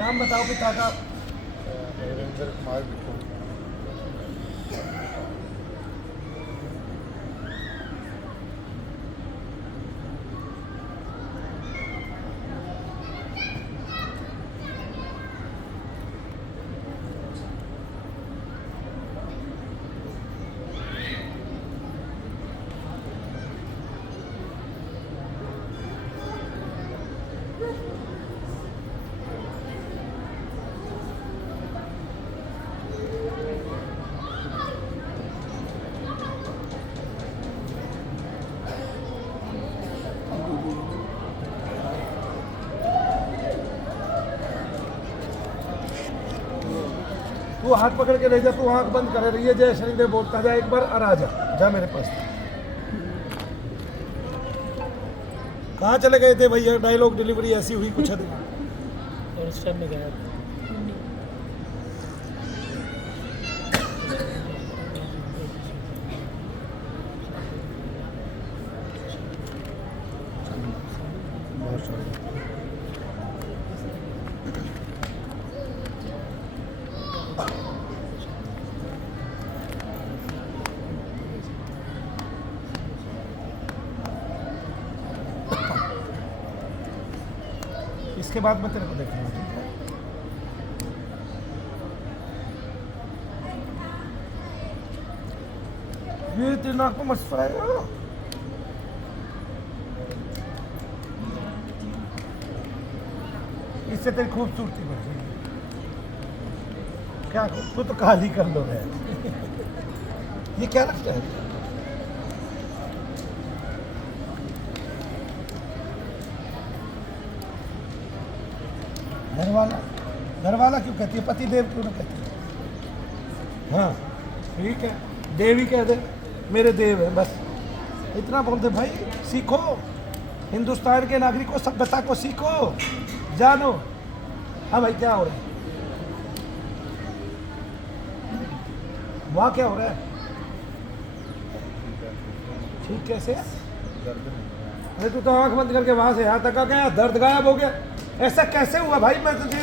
नाम बताओ पिता का। वीरेंद्र कुमार बिट्टू। तू हाथ पकड़ के ले जा, तू आंख बंद करे रही है, जय शनिदेव बोलता जा एक बार और आ जा, जा मेरे पास। कहाँ चले गए थे भैया? डायलॉग डिलीवरी ऐसी हुई कुछ हद। और उस टाइम में गया इसके बाद मैं तेरे को देखूंगा, ठीक है? ये तेरे नाक में मसला है। इससे तेरी खूबसूरती बढ़ जाएगी। क्या तू तो काली कर लो है। ये क्या लगता है? घर वाला क्यों कहती है? पति देव क्यों ना कहती है? हाँ ठीक है, देवी कह दे, मेरे देव है, बस इतना बोल दे भाई। सीखो, हिंदुस्तान के नागरिकों, सभ्यता को सीखो, जानो। हाँ भाई, क्या हो रहा है वहाँ? क्या हो रहा है? ठीक कैसे? अरे तू तो आंख बंद करके वहां से यहाँ तक आ गया, दर्द गायब हो गया। ऐसा कैसे हुआ भाई? मैं तुझे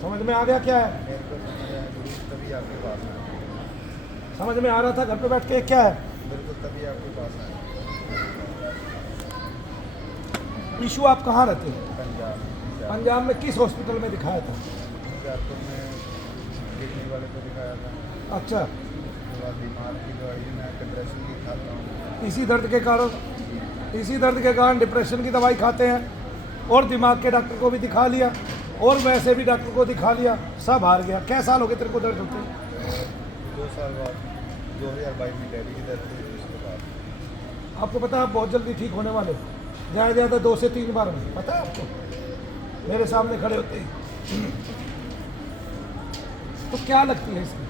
समझ में आ गया क्या है? तभी आपके पास आया। समझ में आ रहा था घर पे बैठ के क्या है? बिल्कुल तभी आपके पास आया। इशू आप कहाँ रहते हैं? पंजाब। पंजाब में किस हॉस्पिटल में दिखाया था? जयपुर में किडनी वाले को दिखाया था। अच्छा, उसके बाद बीमार की दवाई मैं डिप्रेशन की खाता हूँ। इसी दर्द के कारण डिप्रेशन की दवाई खाते हैं, और दिमाग के डॉक्टर को भी दिखा लिया, और वैसे भी डॉक्टर को दिखा लिया, सब हार गया। क्या साल हो गए तेरे को दर्द होते? 2 साल बाद 2022 में डैडी की डेथ हुई। उसके बाद आपको पता है आप बहुत जल्दी ठीक होने वाले हो, ज़्यादा ज़्यादा 2 से 3 बार में, पता है आपको? मेरे सामने खड़े होते ही। तो क्या लगती है इसमें?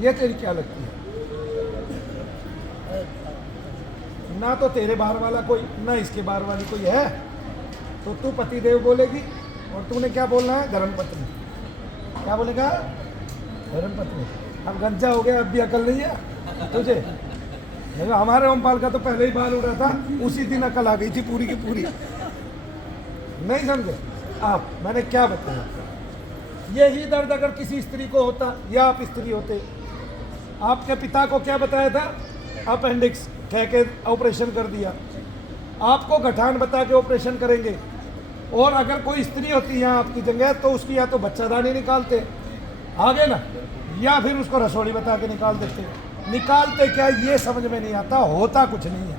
ये तेरी क्या लगती है? ना तो तेरे बाहर वाला कोई, ना इसके बाहर वाली कोई है, तो तू पति देव बोलेगी, और तूने क्या बोलना है? धर्मपत्नी। क्या बोलेगा? धर्मपत्नी। अब गंजा हो गया, अब भी अकल नहीं है तुझे? देखो हमारे ओमपाल का तो पहले ही बाल उड़ा था, उसी दिन अकल आ गई थी पूरी की पूरी। नहीं समझे आप? मैंने क्या बताया? यही दर्द अगर किसी स्त्री को होता, या आप स्त्री होते, आपके पिता को क्या बताया था? अपेंडिक्स कह के ऑपरेशन कर दिया, आपको गठान बता के ऑपरेशन करेंगे। और अगर कोई स्त्री होती यहाँ आपकी जगह, तो उसकी या तो बच्चादानी निकालते, आगे ना, या फिर उसको रसोड़ी बता के निकाल देते। निकालते क्या, ये समझ में नहीं आता, होता कुछ नहीं है।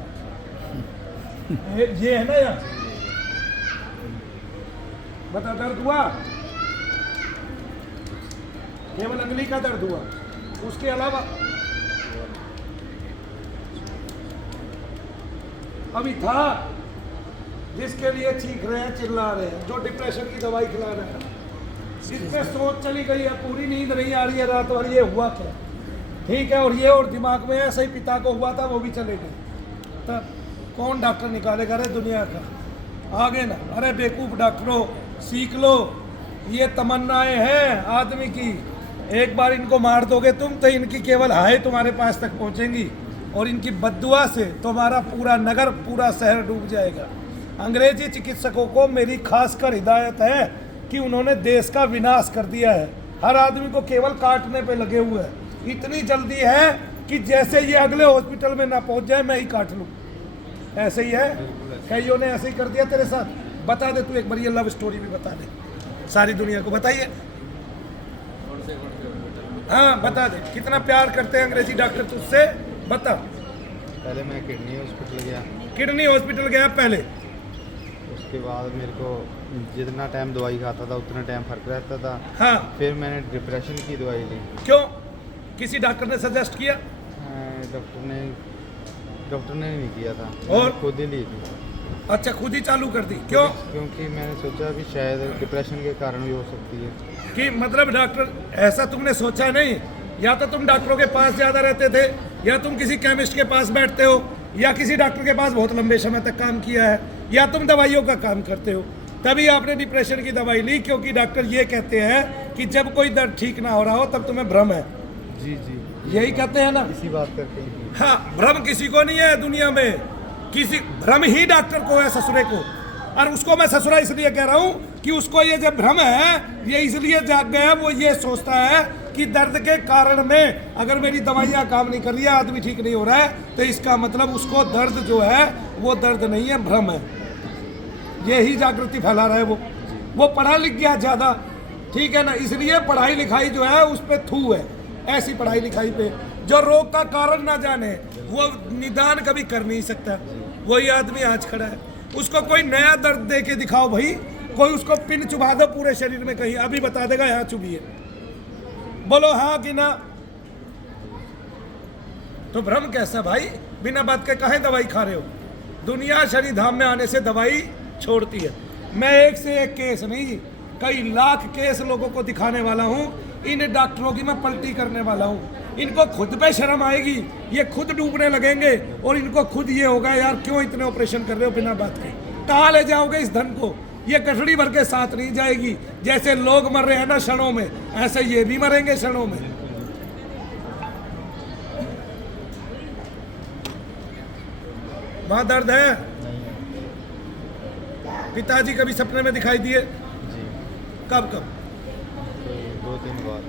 ये है ना यार, बता दर्द हुआ? केवल अंगली का दर्द हुआ, उसके अलावा अभी था जिसके लिए चीख रहे हैं, चिल्ला रहे हैं, जो डिप्रेशन की दवाई खिला रहे हैं, जिसमें सोच चली गई है, पूरी नींद नहीं आ रही है रात भर, ये हुआ क्या? ठीक है, और ये और दिमाग में ऐसे ही पिता को हुआ था, वो भी चले गए। तब कौन डॉक्टर निकालेगा रे दुनिया का? आगे ना, अरे बेवकूफ़ डॉक्टरों, सीख लो, ये तमन्नाएं हैं आदमी की। एक बार इनको मार दोगे तुम, तो इनकी केवल हाय तुम्हारे पास तक पहुंचेंगी। और इनकी बद्दुआ से तुम्हारा पूरा नगर, पूरा शहर डूब जाएगा। अंग्रेजी चिकित्सकों को मेरी खासकर हिदायत है कि उन्होंने देश का विनाश कर दिया है। हर आदमी को केवल काटने पे लगे हुए हैं। इतनी जल्दी है कि जैसे ये अगले हॉस्पिटल में ना पहुंच जाए मैं ही काट लूँ। ऐसे ही है, कईयों ने ऐसे ही कर दिया तेरे साथ। बता दे तू एक बार ये लव स्टोरी भी बता दे, सारी दुनिया को बताइए। हाँ बता दे, कितना प्यार करते हैं अंग्रेजी डॉक्टर तुझसे, बता। पहले मैं किडनी हॉस्पिटल गया, किडनी हॉस्पिटल गया पहले, उसके बाद मेरे को जितना टाइम दवाई खाता था उतना टाइम फर्क रहता था। हाँ फिर मैंने डिप्रेशन की दवाई ली। क्यों? किसी डॉक्टर ने सजेस्ट किया? डॉक्टर ने नहीं किया था, और? मैंने खुद ही ली थी। अच्छा, खुद ही चालू कर दी, क्यों? क्योंकि मैंने सोचा कि शायद डिप्रेशन के कारण भी हो सकती है। कि मतलब डॉक्टर, ऐसा तुमने सोचा नहीं? या तो तुम डॉक्टरों के पास ज़्यादा रहते थे, या तुम किसी केमिस्ट के पास बैठते हो, या किसी डॉक्टर के पास बहुत लंबे समय तक काम किया है, या तुम दवाइयों का काम करते हो, तभी आपने डिप्रेशन की दवाई ली। क्योंकि डॉक्टर ये कहते हैं कि जब कोई दर्द ठीक ना हो रहा हो तब तुम्हें भ्रम है। जी जी, यही कहते हैं ना? इसी बात करते हैं। हाँ, भ्रम किसी को नहीं है दुनिया में, किसी भ्रम ही डॉक्टर को है, ससुरे को। और उसको मैं ससुरा इसलिए कह रहा हूँ कि उसको ये जब भ्रम है, ये इसलिए जाग गया, वो ये सोचता है कि दर्द के कारण में अगर मेरी दवाइयाँ काम नहीं कर रही है, आदमी ठीक नहीं हो रहा है, तो इसका मतलब उसको दर्द जो है वो दर्द नहीं है, भ्रम है। यही जागृति फैला रहा है वो पढ़ा लिख गया ज़्यादा, ठीक है ना, इसलिए पढ़ाई लिखाई जो है उस पर थू है। ऐसी पढ़ाई लिखाई पे जो रोग का कारण ना जाने वो निदान कभी कर नहीं सकता। वही आदमी आज खड़ा है, उसको कोई नया दर्द दे के दिखाओ भाई, कोई उसको पिन चुभा दो पूरे शरीर में, कहीं अभी बता देगा यहाँ चुभिए, बोलो हाँ कि ना। तो भ्रम कैसा भाई, बिना बात के काहे दवाई खा रहे हो? दुनिया शरीर धाम में आने से दवाई छोड़ती है। मैं एक से एक केस नहीं, कई लाख केस लोगों को दिखाने वाला हूँ। इन डॉक्टरों की मैं पलटी करने वाला हूँ। इनको खुद पे शर्म आएगी, ये खुद डूबने लगेंगे और इनको खुद ये होगा यार क्यों इतने ऑपरेशन कर रहे हो बिना बात के। कहाँ ले जाओगे इस धन को? ये गठड़ी भर के साथ नहीं जाएगी। जैसे लोग मर रहे हैं ना क्षणों में, ऐसे ये भी मरेंगे क्षणों में। वहाँ दर्द है? पिताजी कभी सपने में दिखाई दिए? जी, कब कब? तो 2-3 बार।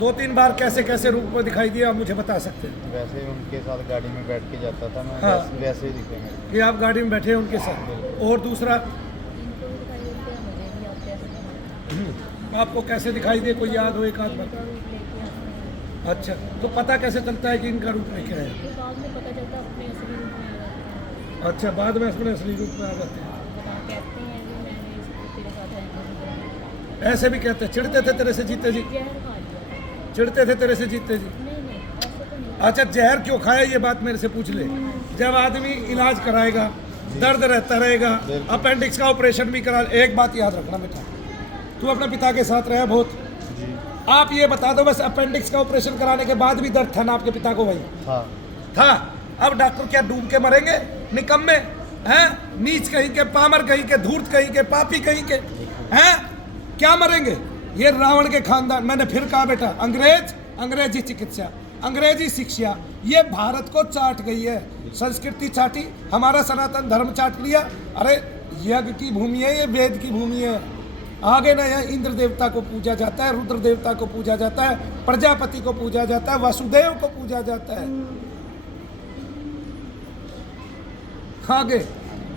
2-3 बार कैसे कैसे रूप में दिखाई दिया, आप मुझे बता सकते हैं? वैसे ही उनके साथ गाड़ी में बैठ के जाता था मैं। हाँ। वैसे ही दिखे मेरे। कि आप गाड़ी में बैठे हैं उनके साथ। और दूसरा आपको कैसे दिखाई दे, कोई याद हो एक आध बार? अच्छा, तो पता कैसे चलता है कि इनका रूप में क्या है? बाद में पता चलता अपने असली रूप में आ जाता है। अच्छा, बाद में अपने असली रूप में आ जाते हैं। कहते हैं कि मैंने तेरे साथ है, ऐसे भी कहते हैं, चिढ़ते थे तेरे से जीते जी? जहर खा लिया। चिढ़ते थे तेरे से जीते जी? नहीं ऐसा तो नहीं। अच्छा, जहर क्यों खाया ये बात मेरे से पूछ ले। जब आदमी इलाज कराएगा, दर्द रहता रहेगा, अपेंडिक्स का ऑपरेशन भी करा। एक बात याद रखना बेटा, तू अपने पिता के साथ रहा बहुत। जी आप ये बता दो बस, अपेंडिक्स का ऑपरेशन कराने के बाद भी दर्द था ना आपके पिता को? भाई हाँ। था। अब डॉक्टर क्या डूब के मरेंगे? निकम्मे हैं, नीच कहीं के, पामर कहीं के, धूर्त कहीं के, पापी कहीं के, हैं? क्या मरेंगे? ये रावण के खानदान। मैंने फिर कहा बेटा, अंग्रेजी चिकित्सा, अंग्रेजी शिक्षा ये भारत को चाट गई है। संस्कृति चाटी, हमारा सनातन धर्म चाट लिया। अरे यज्ञ की भूमि है ये, वेद की भूमि है। आगे ना यहाँ इंद्र देवता को पूजा जाता है, रुद्र देवता को पूजा जाता है, प्रजापति को पूजा जाता है, वासुदेव को पूजा जाता है। आगे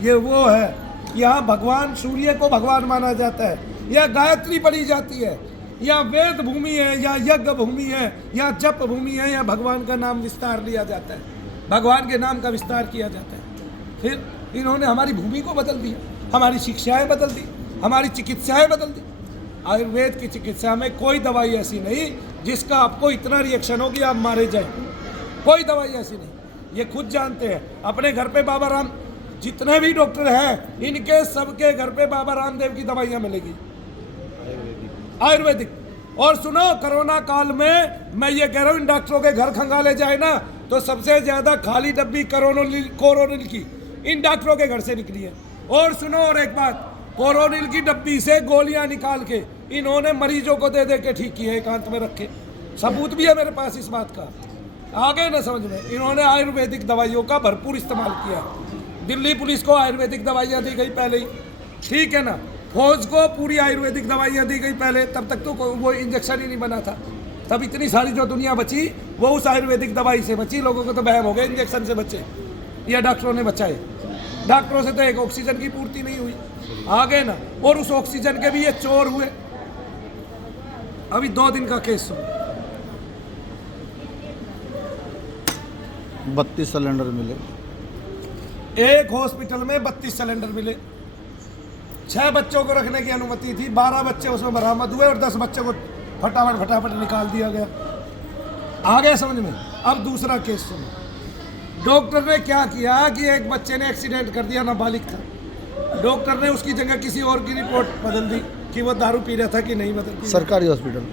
ये वो है, यहाँ भगवान सूर्य को भगवान माना जाता है, या गायत्री पढ़ी जाती है, या वेद भूमि है, या यज्ञ भूमि है, या जप भूमि है, या भगवान का नाम विस्तार लिया जाता है, भगवान के नाम का विस्तार किया जाता है। फिर इन्होंने हमारी भूमि को बदल दिया, हमारी शिक्षाएं बदल दी, हमारी चिकित्साएं बदल दी। आयुर्वेद की चिकित्सा में कोई दवाई ऐसी नहीं जिसका आपको इतना रिएक्शन हो कि आप मारे जाए। कोई दवाई ऐसी नहीं, ये खुद जानते हैं। अपने घर पे बाबा राम, जितने भी डॉक्टर हैं इनके सबके घर पे बाबा रामदेव की दवाइयाँ मिलेगी, आयुर्वेदिक। और सुनो, कोरोना काल में मैं ये कह रहा हूँ, इन डॉक्टरों के घर खंगाले जाए ना तो सबसे ज्यादा खाली डब्बी कोरोनिल की इन डॉक्टरों के घर से निकली है। और सुनो और एक बात, कोरोनिल की डब्बी से गोलियां निकाल के इन्होंने मरीजों को दे दे के ठीक किए, एकांत में रखे। सबूत भी है मेरे पास इस बात का। आगे ना समझ में, इन्होंने आयुर्वेदिक दवाइयों का भरपूर इस्तेमाल किया। दिल्ली पुलिस को आयुर्वेदिक दवाइयाँ दी गई पहले ही, ठीक है ना। फौज को पूरी आयुर्वेदिक दवाइयाँ दी गई पहले, तब तक तो वो इंजेक्शन ही नहीं बना था। तब इतनी सारी जो दुनिया बची वो उस आयुर्वेदिक दवाई से बची। लोगों को तो बहम हो गया इंजेक्शन से बचे, या डॉक्टरों ने बचाए। डॉक्टरों से तो एक ऑक्सीजन की पूर्ति नहीं हुई, आगे ना। और उस ऑक्सीजन के भी ये चोर हुए। अभी 2 दिन का केस सुनो। 32 सिलेंडर मिले। एक हॉस्पिटल में 32 सिलेंडर मिले। 6 बच्चों को रखने की अनुमति थी, 12 बच्चे उसमें बरामद हुए और 10 बच्चों को फटाफट निकाल दिया गया। आ गया समझ में। अब दूसरा केस सुनो। डॉक्टर ने क्या किया कि एक बच्चे ने एक्सीडेंट कर दिया, नाबालिग था। डॉक्टर ने उसकी जगह किसी और की रिपोर्ट बदल दी कि वो दारू पी रहा था कि नहीं बदल। सरकारी हॉस्पिटल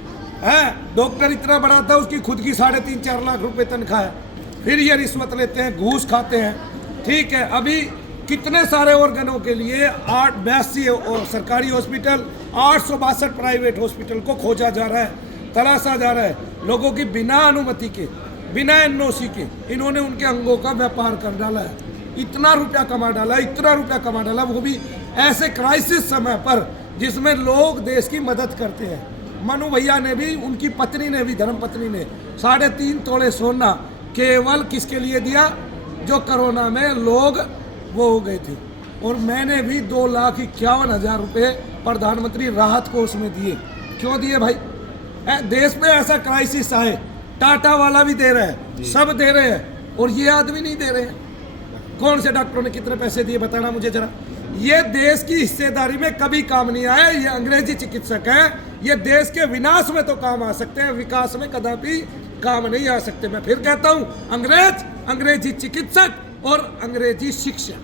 है डॉक्टर इतना बड़ा था, उसकी खुद की 3.5-4 लाख रुपए तनख्वाह है। फिर ये रिश्वत लेते हैं, घूस खाते हैं, ठीक है। अभी कितने सारे ऑर्गनों के लिए 82 सरकारी हॉस्पिटल, 862 प्राइवेट हॉस्पिटल को खोजा जा रहा है, तलाशा जा रहा है। लोगों की बिना अनुमति के, बिना एनओसी के इन्होंने उनके अंगों का व्यापार कर डाला है। इतना रुपया कमा डाला, वो भी ऐसे क्राइसिस समय पर जिसमें लोग देश की मदद करते हैं। मनु भैया ने भी, उनकी पत्नी ने भी, धर्मपत्नी ने 3.5 तोले सोना केवल किसके लिए दिया? जो कोरोना में लोग वो हो गए थे। और मैंने भी 2,51,000 रुपये प्रधानमंत्री राहत कोष में दिए। क्यों दिए भाई? देश में ऐसा क्राइसिस आए, टाटा वाला भी दे रहा है, सब दे रहे हैं, और ये आदमी नहीं दे रहे हैं। कौन से डॉक्टरों ने कितने पैसे दिए बताना मुझे जरा। ये देश की हिस्सेदारी में कभी काम नहीं आए। ये अंग्रेजी चिकित्सक हैं, ये देश के विनाश में तो काम आ सकते हैं, विकास में कदापि काम नहीं आ सकते। मैं फिर कहता हूँ, अंग्रेजी चिकित्सक और अंग्रेजी शिक्षा,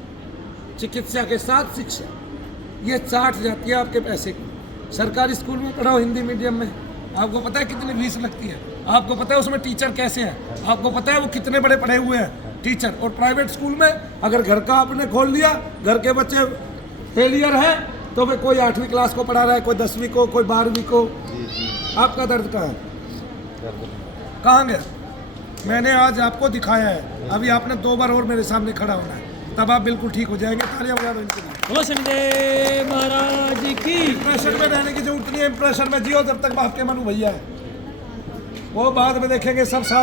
चिकित्सा के साथ शिक्षा, ये चाट जाती है आपके पैसे को। सरकारी स्कूल में पढ़ाओ, हिंदी मीडियम में, आपको पता है कितनी फीस लगती है, आपको पता है उसमें टीचर कैसे हैं, आपको पता है वो कितने बड़े पढ़े हुए हैं टीचर। और प्राइवेट स्कूल में अगर घर का आपने खोल लिया, घर के बच्चे फेलियर है तो वे कोई 8वीं क्लास को पढ़ा रहा है, कोई 10वीं को, कोई 12वीं को। आपका दर्द कहाँ है? कहाँ गया? मैंने आज आपको दिखाया है, अभी आपने 2 बार और मेरे सामने खड़ा होना है, तब आप बिल्कुल ठीक हो जाएंगे। तालियां बजा दो इनके लिए। बोलो शनिदेव महाराज की। इंप्रेशन में रहने की जरूरत नहीं है, इंप्रेशन में जियो जब तक बाप के मनु भैया है। वो बाद में देखेंगे सब साथ।